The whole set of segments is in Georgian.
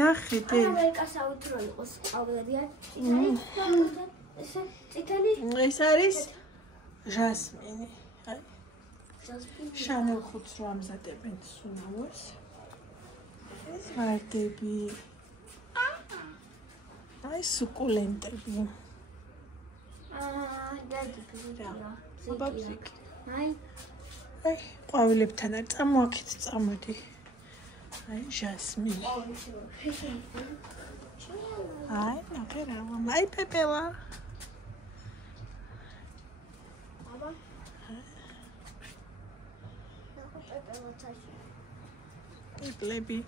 ნახე დე ამერიკასავით რო იყოს ავადიან ეს არის ჟასმინი აი შანელ ხუთს რო ამზადებენ სუნაუეს ეს ვარდები აი სუკულენტები ბაბზიკი აი ყვავილებთან არ წამოაქეთ წამოდი აი ჟასმინი აი ნახე რა აი პეპელა აბა პეპელა თაში პეპლები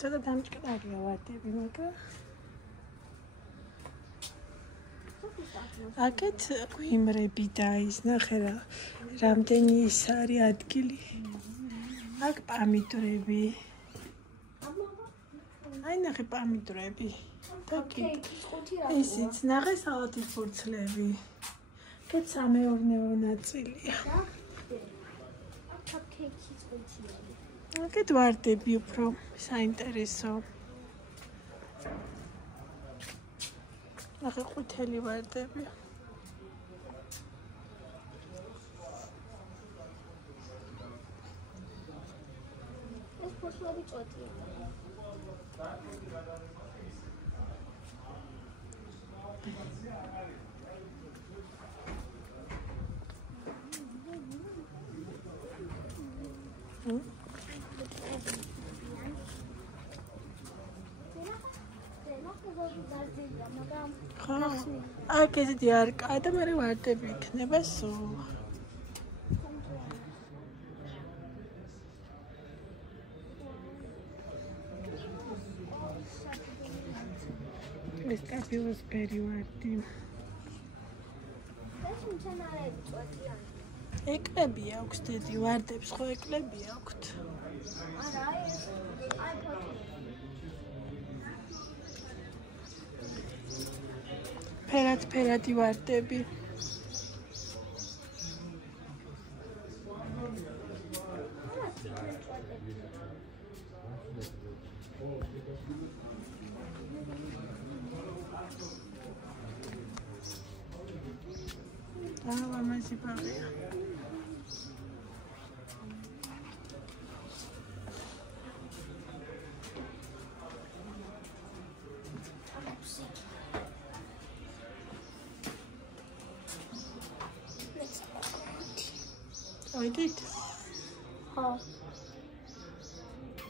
ცოტა დამჭკნარია ვარდები მაგრამ აქეთ გვიმრები და ის ნახე რა რამდენი ის არის ადგილი აქ პამიდრები აი ნახე პამიდრები და ისიც ნახე სალათის ფურცლები კეთ სამეურნეო ნაწილია აქეთ ვარდები უფრო საინტერესო ნახე ყვითელი ვარდები ეს ფოთლები წოთია აქ ესეთი არკა და მე ვარდები იქნება სულ ეს კაფილოსფერი ვარდი ეკლები აქვს დიდი ვარდებს ხო ეკლები აქვთ არა ეს აი ფერადი ვარდები ამაზე ბაღია I did. Oh.